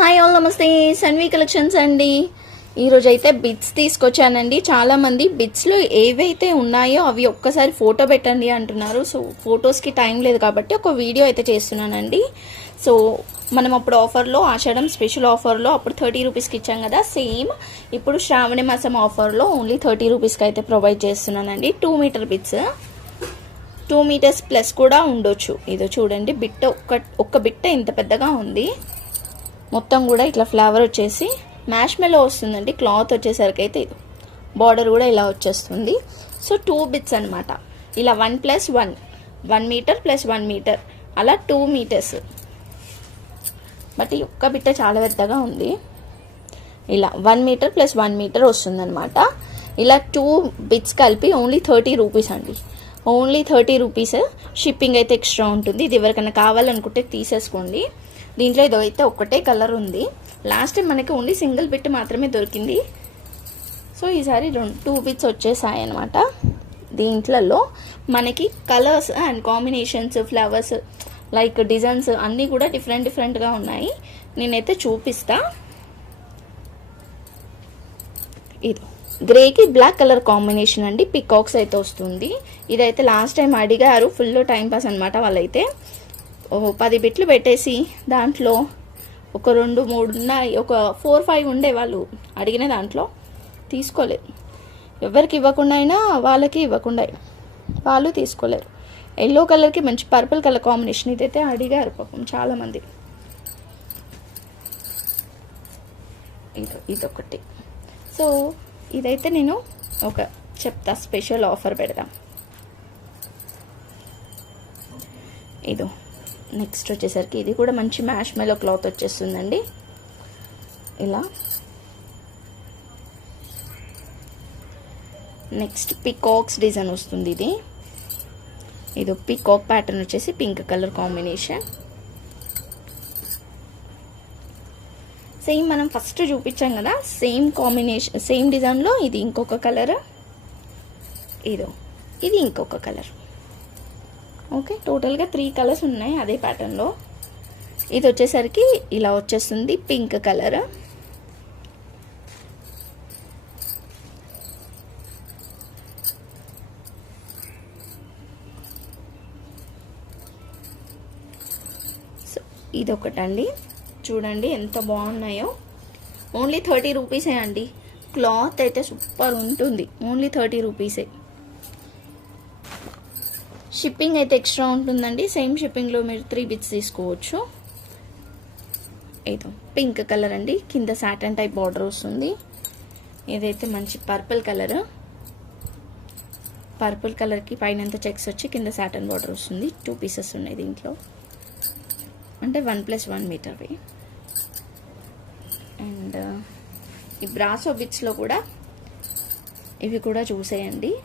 Hi all నమస్తే. Sanvi collections అండి. ఈరోజు అయితే బిట్స్ తీసుకొచ్చానండి. చాలామంది బిట్స్లో ఏవైతే ఉన్నాయో అవి ఒక్కసారి ఫోటో పెట్టండి అంటున్నారు. సో ఫొటోస్కి టైం లేదు కాబట్టి ఒక వీడియో అయితే చేస్తున్నానండి. సో మనం అప్పుడు ఆఫర్లో ఆషాఢం స్పెషల్ ఆఫర్లో అప్పుడు థర్టీ రూపీస్కి ఇచ్చాం కదా. సేమ్ ఇప్పుడు శ్రావణ మాసం ఆఫర్లో ఓన్లీ థర్టీ రూపీస్కి అయితే ప్రొవైడ్ చేస్తున్నానండి. Two metre bits two metres plus కూడా ఉండొచ్చు. ఇదో చూడండి బిట్ట ఒక్క ఒక్క బిట్ట ఇంత పెద్దగా ఉంది. మొత్తం కూడా ఇట్లా ఫ్లేవర్ వచ్చేసి మ్యాష్ మెలో వస్తుందండి. క్లాత్ వచ్చేసరికి అయితే ఇది. బార్డర్ కూడా ఇలా వచ్చేస్తుంది. సో టూ బిట్స్ అనమాట ఇలా one plus one one metre plus one metre అలా టూ మీటర్స్ బట్ ఈ ఒక్క బిట్ట చాలా పెద్దగా ఉంది. ఇలా one metre plus one metre వస్తుందన్నమాట. ఇలా టూ బిట్స్ కలిపి ఓన్లీ థర్టీ రూపీస్ అండి. ఓన్లీ థర్టీ రూపీస్ షిప్పింగ్ అయితే ఎక్స్ట్రా ఉంటుంది. ఇది ఎవరికైనా కావాలనుకుంటే తీసేసుకోండి. దీంట్లో ఇదో అయితే ఒక్కటే కలర్ ఉంది. లాస్ట్ టైం మనకి ఓన్లీ సింగిల్ బిట్ మాత్రమే దొరికింది. సో ఈసారి రెండు టూ బిట్స్ వచ్చేసాయి అనమాట దీంట్లలో మనకి colours and combinations flowers like designs అన్నీ కూడా డిఫరెంట్ డిఫరెంట్గా ఉన్నాయి. నేనైతే చూపిస్తా. ఇది. గ్రేకి బ్లాక్ కలర్ కాంబినేషన్ అండి. పికాక్స్ అయితే వస్తుంది. ఇదైతే లాస్ట్ టైం అడిగారు. ఫుల్ టైం పాస్ అనమాట వాళ్ళైతే. పది బిట్లు పెట్టేసి దాంట్లో ఒక రెండు మూడు ఉన్నాయి. ఒక ఫోర్ ఫైవ్ ఉండే వాళ్ళు అడిగిన దాంట్లో తీసుకోలేదు. ఎవరికి ఇవ్వకుండా అయినా వాళ్ళకి ఇవ్వకుండా వాళ్ళు తీసుకోలేరు. ఎల్లో కలర్కి మంచి పర్పుల్ కలర్ కాంబినేషన్ ఇదైతే అడిగారు పాపం చాలామంది. ఇది ఇదొకటి. సో ఇదైతే నేను ఒక చెప్తా స్పెషల్ ఆఫర్ పెడదాం. ఇదో. నెక్స్ట్ వచ్చేసరికి ఇది కూడా మంచి మ్యాష్ మెలో క్లాత్ వచ్చేస్తుందండి. ఇలా. నెక్స్ట్ పికాక్స్ డిజైన్ వస్తుంది ఇది. ఇది పికాక్ ప్యాటర్న్ వచ్చేసి పింక్ కలర్ కాంబినేషన్. సేమ్ మనం ఫస్ట్ చూపించాం కదా సేమ్ కాంబినేషన్ సేమ్ డిజైన్లో ఇది ఇంకొక కలర్. ఇదో ఇది ఇంకొక కలర్. ఓకే టోటల్గా త్రీ కలర్స్ ఉన్నాయి అదే ప్యాటర్న్లో. ఇది వచ్చేసరికి ఇలా వచ్చేస్తుంది పింక్ కలర్. సో ఇది ఒకటండి చూడండి ఎంత బాగున్నాయో. ఓన్లీ థర్టీ రూపీసే అండి. క్లాత్ అయితే సూపర్ ఉంటుంది. ఓన్లీ థర్టీ రూపీసే. షిప్పింగ్ అయితే ఎక్స్ట్రా ఉంటుందండి. సేమ్ షిప్పింగ్లో మీరు త్రీ బిట్స్ తీసుకోవచ్చు. ఏదో పింక్ కలర్ అండి. కింద సాటన్ టైప్ బార్డర్ వస్తుంది. ఇదైతే మంచి పర్పుల్ కలర్ పర్పుల్ కలర్కి పైన చెక్స్ వచ్చి కింద సాటన్ బార్డర్ వస్తుంది. టూ పీసెస్ ఉన్నాయి దీంట్లో. అంటే వన్ ప్లస్ వన్ మీటర్వి. అండ్ ఈ బ్రాసో బిట్స్లో కూడా ఇవి కూడా చూసేయండి.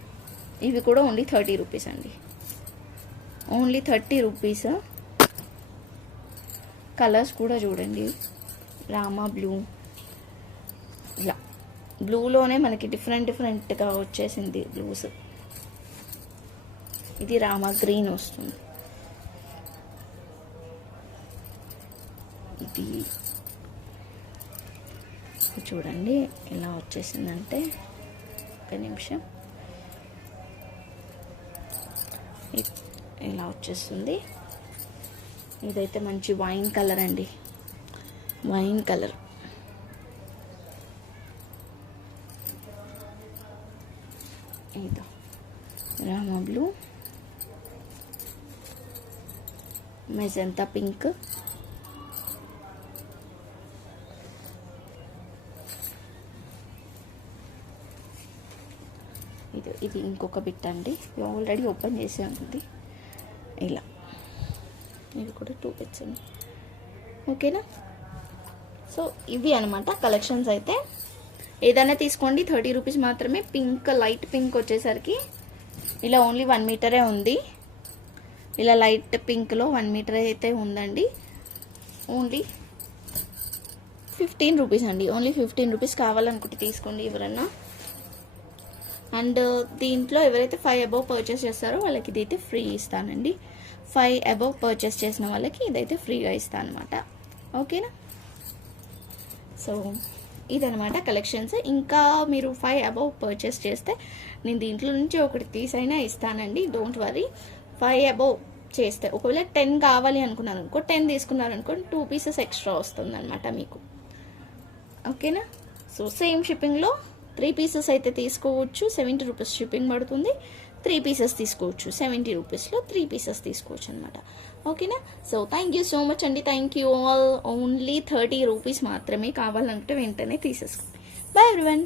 ఇవి కూడా ఓన్లీ థర్టీ రూపీస్ అండి. Only thirty rupees? కలర్స్ కూడా చూడండి. రామా బ్లూ. ఇలా బ్లూలోనే మనకి డిఫరెంట్ డిఫరెంట్గా వచ్చేసింది బ్లూస్. ఇది రామా గ్రీన్ వస్తుంది. ఇది చూడండి ఎలా వచ్చేసిందంటే ఒక నిమిషం. ఇ- ఇలా వచ్చేస్తుంది. ఇదైతే మంచి వైన్ కలర్ అండి. Wine colour. ఇదో రామా బ్లూ. Magenta pink. ఇది ఇది ఇంకొక బిట్ అండి. ఆల్రెడీ ఓపెన్ చేసే ఉంది. ఇలా. ఇవి కూడా టూ బిట్స్ అండి. ఓకేనా? సో ఇవి అనమాట కలెక్షన్స్ అయితే. ఏదైనా తీసుకోండి థర్టీ రూపీస్ మాత్రమే. పింక్ లైట్ పింక్ వచ్చేసరికి ఇలా ఓన్లీ వన్ మీటరే ఉంది. ఇలా లైట్ పింక్లో వన్ మీటర్ అయితే ఉందండి. ఓన్లీ ఫిఫ్టీన్ రూపీస్ అండి. ఓన్లీ ఫిఫ్టీన్ రూపీస్ కావాలనుకుంటే తీసుకోండి ఎవరన్నా. అండ్ దీంట్లో ఎవరైతే ఫైవ్ అబవ్ పర్చేస్ చేస్తారో వాళ్ళకి ఇదైతే ఫ్రీ ఇస్తానండి. ఫైవ్ అబవ్ పర్చేస్ చేసిన వాళ్ళకి ఇదైతే ఫ్రీగా ఇస్తాను అనమాట ఓకేనా? సో ఇదనమాట కలెక్షన్స్ ఇంకా మీరు ఫైవ్ అబవ్ పర్చేస్ చేస్తే నేను దీంట్లో నుంచి ఒకటి తీసైనా ఇస్తానండి. డోంట్ వరీ ఫైవ్ అబవ్ చేస్తే ఒకవేళ టెన్ కావాలి అనుకున్నాను అనుకో టెన్ తీసుకున్నారనుకో టూ పీసెస్ ఎక్స్ట్రా వస్తుంది అనమాట మీకు. ఓకేనా? సో సేమ్ షిప్పింగ్లో త్రీ పీసెస్ అయితే తీసుకోవచ్చు సెవెంటీ రూపీస్ షిప్పింగ్ పడుతుంది. త్రీ పీసెస్ తీసుకోవచ్చు సెవెంటీ రూపీస్లో త్రీ పీసెస్ తీసుకోవచ్చు అనమాట ఓకేనా? So thank you so much అండి. Thank you all only thirty rupees మాత్రమే కావాలంటే వెంటనే తీసేసుకోండి. Bye everyone